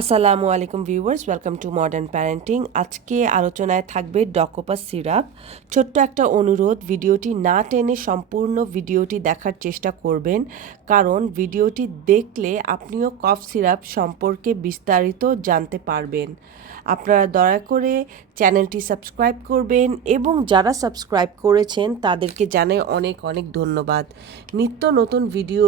আসসালামু আলাইকুম viewers welcome to modern parenting আজকে আলোচনায় থাকবে ডকোপাস সিরাপ ছোট্ট একটা অনুরোধ, ভিডিওটি না টেনে সম্পূর্ণ ভিডিওটি দেখার চেষ্টা করবেন, কারণ ভিডিওটি দেখলে আপনিও কফ সিরাপ সম্পর্কে বিস্তারিত জানতে পারবেন। আপনারা দয়া করে চ্যানেলটি সাবস্ক্রাইব করবেন এবং যারা সাবস্ক্রাইব করেছেন, তাদেরকে জানাই অনেক অনেক ধন্যবাদ। নিত্য নতুন ভিডিও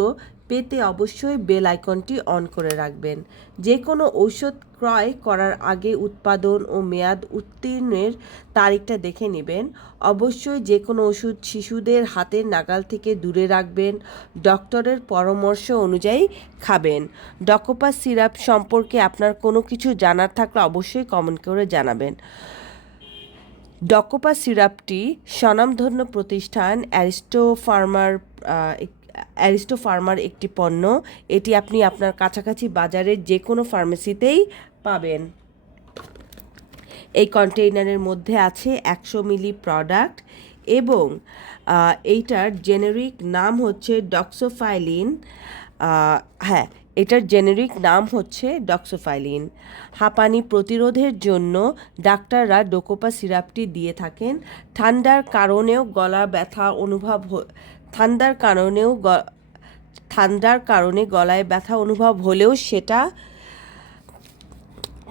পেতে অবশ্যই বেল আইকনটি অন করে রাখবেন। যে কোনো ঔষধ ক্রয় করার আগে উৎপাদন ও মেয়াদ উত্তীর্ণের তারিখটা দেখে নেবেন। অবশ্যই যে কোনো ওষুধ শিশুদের হাতের নাগাল থেকে দূরে রাখবেন, ডক্টরের পরামর্শ অনুযায়ী খাবেন। ডকোপাস সিরাপ সম্পর্কে আপনার কোনো কিছু জানার থাকলে অবশ্যই কমেন্ট করে জানাবেন। ডকোপা সিরাপটি স্বনামধন্য প্রতিষ্ঠান অ্যারিস্টো ফার্মার অ্যারিস্টো ফার্মার একটি পণ্য। এটি আপনি আপনার কাছাকাছি বাজারের যে কোনো ফার্মেসিতেই পাবেন। এই কন্টেইনারের মধ্যে আছে একশো মিলি প্রোডাক্ট এবং এইটার জেনেরিক নাম হচ্ছে ডক্সোফাইলিন। হ্যাঁ এটার জেনেরিক নাম হচ্ছে ডক্সোফাইলিন। হাঁপানি প্রতিরোধের জন্য ডাক্তাররা ডোকোপা সিরাপটি দিয়ে থাকেন। ঠান্ডার কারণেও গলা ব্যথা অনুভব ঠান্ডার কারণেও ঠান্ডার কারণে গলায় ব্যথা অনুভব হলেও সেটা,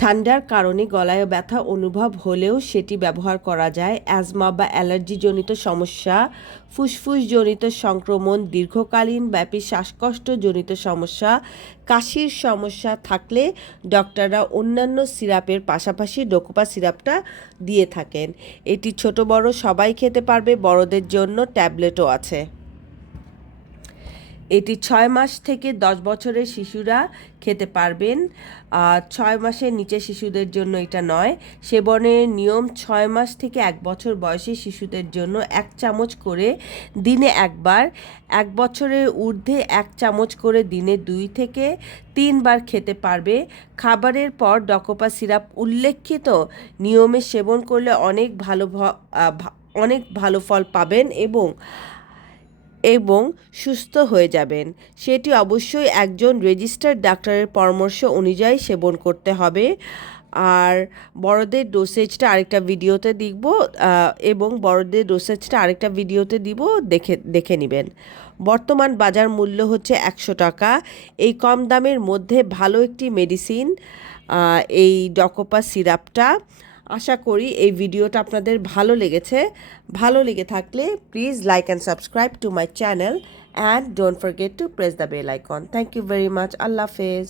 ঠান্ডার কারণে গলায় ব্যথা অনুভব হলেও সেটি ব্যবহার করা যায়। অ্যাজমা বা অ্যালার্জিজনিত সমস্যা, ফুসফুসজনিত সংক্রমণ, দীর্ঘকালীন ব্যাপী শ্বাসকষ্টজনিত সমস্যা, কাশির সমস্যা থাকলে ডক্টররা অন্যান্য সিরাপের পাশাপাশি ডোকোপা সিরাপটা দিয়ে থাকেন। এটি ছোট বড় সবাই খেতে পারবে, বড়দের জন্য ট্যাবলেটও আছে। এটি ছয় মাস থেকে দশ বছরের শিশুরা খেতে পারবেন। ছয় মাসের নিচে শিশুদের জন্য এটা নয়। সেবনের নিয়ম ছয় মাস থেকে এক বছর বয়সী শিশুদের জন্য এক চামচ করে দিনে একবার, এক বছরের ঊর্ধ্বে এক চামচ করে দিনে দুই থেকে তিনবার খেতে পারবে। খাবারের পর ডকোপা সিরাপ উল্লেখিত নিয়মে সেবন করলে অনেক ভালো অনেক ভালো ফল পাবেন এবং এবং সুস্থ হয়ে যাবেন। সেটি অবশ্যই একজন রেজিস্টার্ড ডাক্তারের পরামর্শ অনুযায়ী সেবন করতে হবে। আর বড়দের ডোসেজটা আরেকটা ভিডিওতে দিব এবং বড়দের ডোসেজটা আরেকটা ভিডিওতে দিব, দেখে দেখে নেবেন। বর্তমান বাজার মূল্য হচ্ছে একশো টাকা। এই কম দামের মধ্যে ভালো একটি মেডিসিন এই ডকোপা সিরাপটা আশা করি এই ভিডিওটা আপনাদের ভালো লেগেছে। ভালো লেগে থাকলে please like and subscribe to my channel and don't forget to press the bell icon thank you very much আল্লাহ হাফেজ।